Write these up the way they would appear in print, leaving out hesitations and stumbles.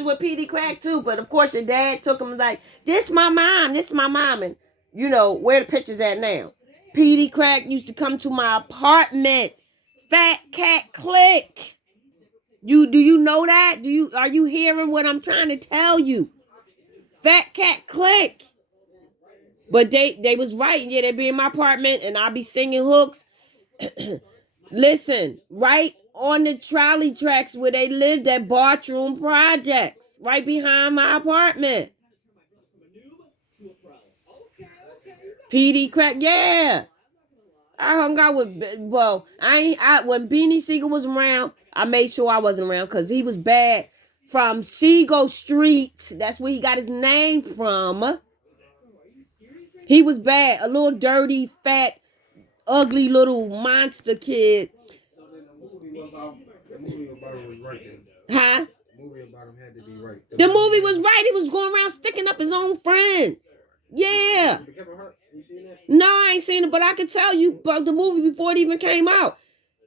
pictures with Peedi Crakk too, but of course your dad took him like, this my mom, and where the pictures at now? Peedi Crakk used to come to my apartment. Fat Cat Clique. Do you know that? Are you hearing what I'm trying to tell you? Fat Cat Clique. But they was right. Yeah, they be in my apartment and I be singing hooks. Listen, right on the trolley tracks where they lived at Bartroom Projects, right behind my apartment. Peedi Crakk, yeah. I hung out with, when Beanie Segal was around, I made sure I wasn't around because he was bad from Segal Street. That's where he got his name from. He was bad. A little dirty, fat, ugly little monster kid. So then the movie about him was right then. Huh? The movie about him had to be right. The movie was right. He was going around sticking up his own friends. Yeah. You seen that? No, I ain't seen it, but I can tell you about the movie before it even came out.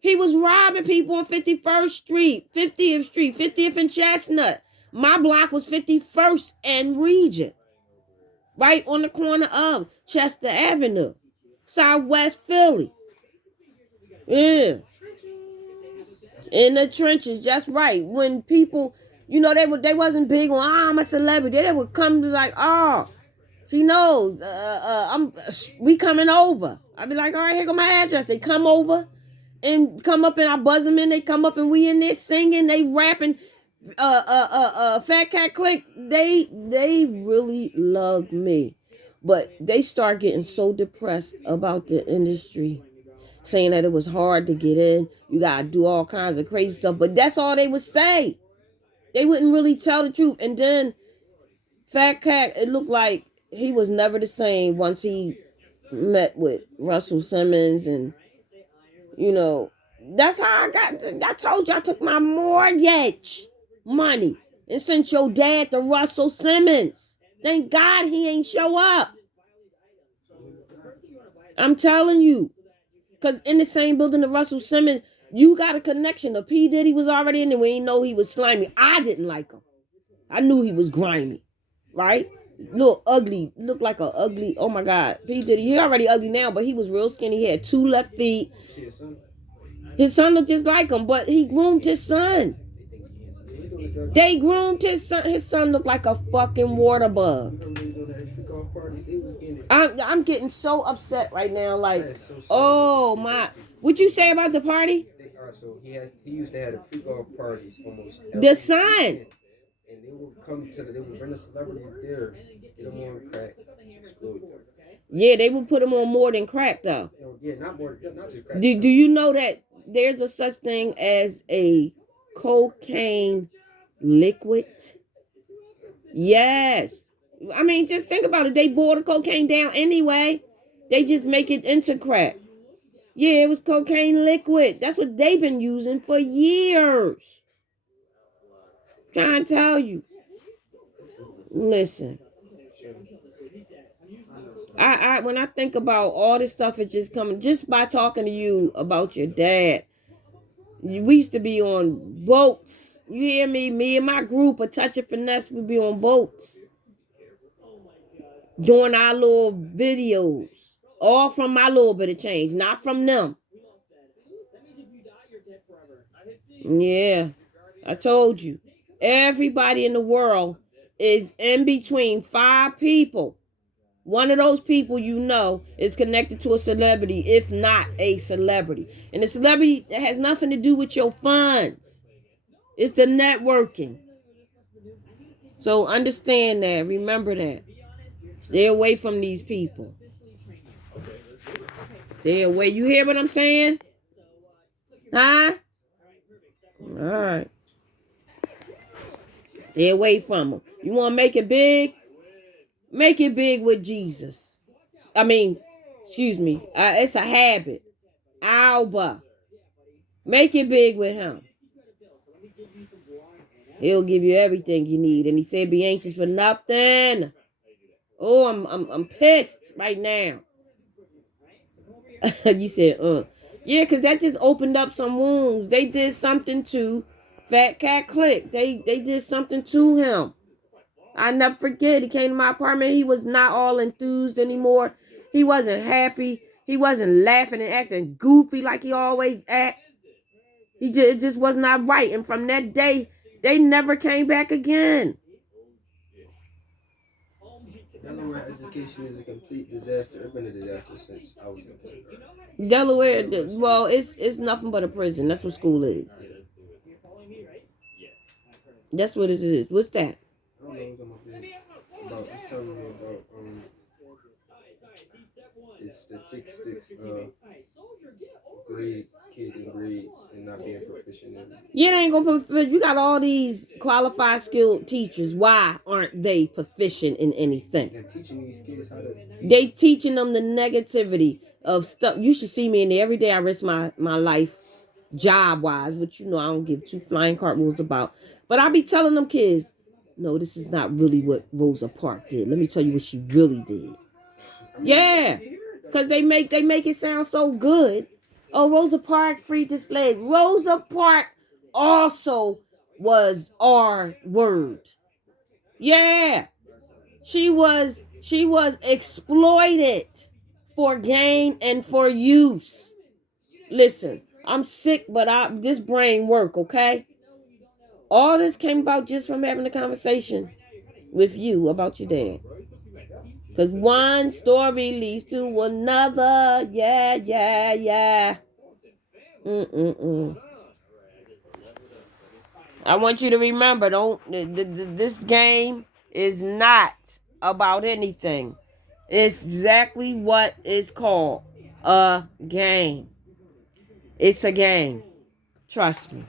He was robbing people on 51st Street, 50th Street, 50th and Chestnut. My block was 51st and Regent. Right on the corner of Chester Avenue. Southwest Philly. Yeah. In the trenches, just right. When people, they wasn't big on, I'm a celebrity. They would come to like, she knows, we coming over. I'd be like, all right, here go my address. They come over and come up and I buzz them in. They come up and we in there singing, they rapping. Fat Cat Clique, they really loved me. But they start getting so depressed about the industry, saying that it was hard to get in. You gotta do all kinds of crazy stuff. But that's all they would say. They wouldn't really tell the truth. And then Fat Cat, it looked like he was never the same once he met with Russell Simmons. And, that's how I told you I took my mortgage money and sent your dad to Russell Simmons. Thank God he ain't show up. I'm telling you. Because in the same building to Russell Simmons, you got a connection. The P. Diddy was already in there. We didn't know he was slimy. I didn't like him. I knew he was grimy. Right? Look ugly. Looked like a ugly, oh my God. P. Diddy, he already ugly now, but he was real skinny. He had 2 left feet. His son looked just like him, but he groomed his son. They groomed his son. His son looked like a fucking water bug. I'm getting so upset right now. Like, oh my! What you say about the party? So he used to have the freak off parties almost. The son. And they would they would bring the celebrities there, get them on crack, exploit them. Yeah, they would put them on more than crack though. Yeah, not just crack. Do you know that there's a such thing as a cocaine liquid? Yes. I mean, just think about it. They boil the cocaine down anyway. They just make it into crack. Yeah, it was cocaine liquid. That's what they've been using for years. Trying to tell you. Listen. When I think about all this stuff, it's just coming just by talking to you about your dad. We used to be on boats. You hear me? Me and my group, A Touch of Finesse, we'd be on boats. Doing our little videos. All from my little bit of change, not from them. Yeah, I told you. Everybody in the world is in between 5 people. One of those people is connected to a celebrity, if not a celebrity. And the celebrity that has nothing to do with your funds. It's the networking. So understand that. Remember that. Stay away from these people. Stay away. You hear what I'm saying? Huh? All right. Stay away from them. You want to make it big? Make it big with Jesus. Excuse me. It's a habit. Alba. Make it big with him. He'll give you everything you need. And he said, be anxious for nothing. Oh, I'm pissed right now. You said, Yeah, because that just opened up some wounds. They did something to Fat Cat Clique. They did something to him. I never forget. He came to my apartment. He was not all enthused anymore. He wasn't happy. He wasn't laughing and acting goofy like he always act. It just was not right. And from that day, they never came back again. Delaware education is a complete disaster. It's been a disaster since I was in kindergarten. Delaware, well, it's nothing but a prison. That's what school is. That's what it is. What's that? I don't know what's on my page. It's telling me about the statistics of grade kids in grades and not being proficient in. Yeah, they ain't gonna. You got all these qualified, skilled teachers. Why aren't they proficient in anything? They're teaching these kids how to. They teaching them the negativity of stuff. You should see me in there every day. I risk my life, job wise, which I don't give two flying cartwheels about. But I be telling them kids, no, this is not really what Rosa Parks did. Let me tell you what she really did. Yeah, because they make it sound so good. Oh, Rosa Parks freed the slave. Rosa Parks also was our word. Yeah, she was exploited for gain and for use. Listen, I'm sick, but this brain work, okay? All this came about just from having a conversation with you about your dad. Because one story leads to another. Yeah. I want you to remember, this game is not about anything. It's exactly what is called a game. It's a game. Trust me.